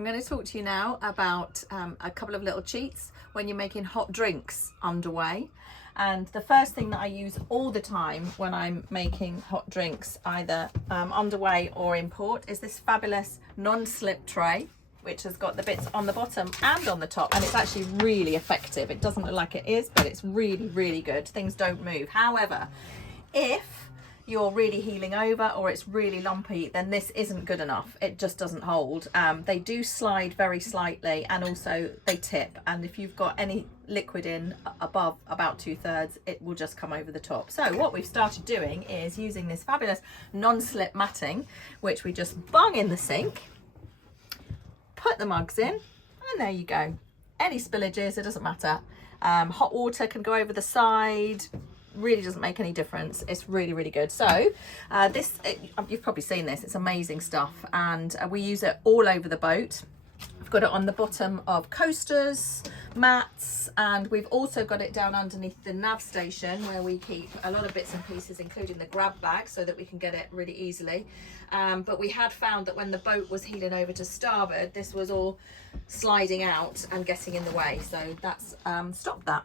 I'm going to talk to you now about a couple of little cheats when you're making hot drinks underway. And the first thing that I use all the time when I'm making hot drinks, either underway or in port, is this fabulous non-slip tray, which has got the bits on the bottom and on the top, and it's actually really effective. It doesn't look like it is, but it's really, really good. Things don't move. However, if you're really healing over or it's really lumpy, then this isn't good enough. It just doesn't hold. They do slide very slightly, and also they tip, and if you've got any liquid in above about 2/3, it will just come over the top. So what we've started doing is using this fabulous non-slip matting, which we just bung in the sink, put the mugs in, and there you go. Any spillages, it doesn't matter. Hot water can go over the side. Really doesn't make any difference. It's really, really good. So you've probably seen this. It's amazing stuff, and we use it all over the boat. We've got it on the bottom of coasters, mats, and we've also got it down underneath the nav station, where we keep a lot of bits and pieces, including the grab bag, so that we can get it really easily. But we had found that when the boat was heeling over to starboard, this was all sliding out and getting in the way, so that's stopped that.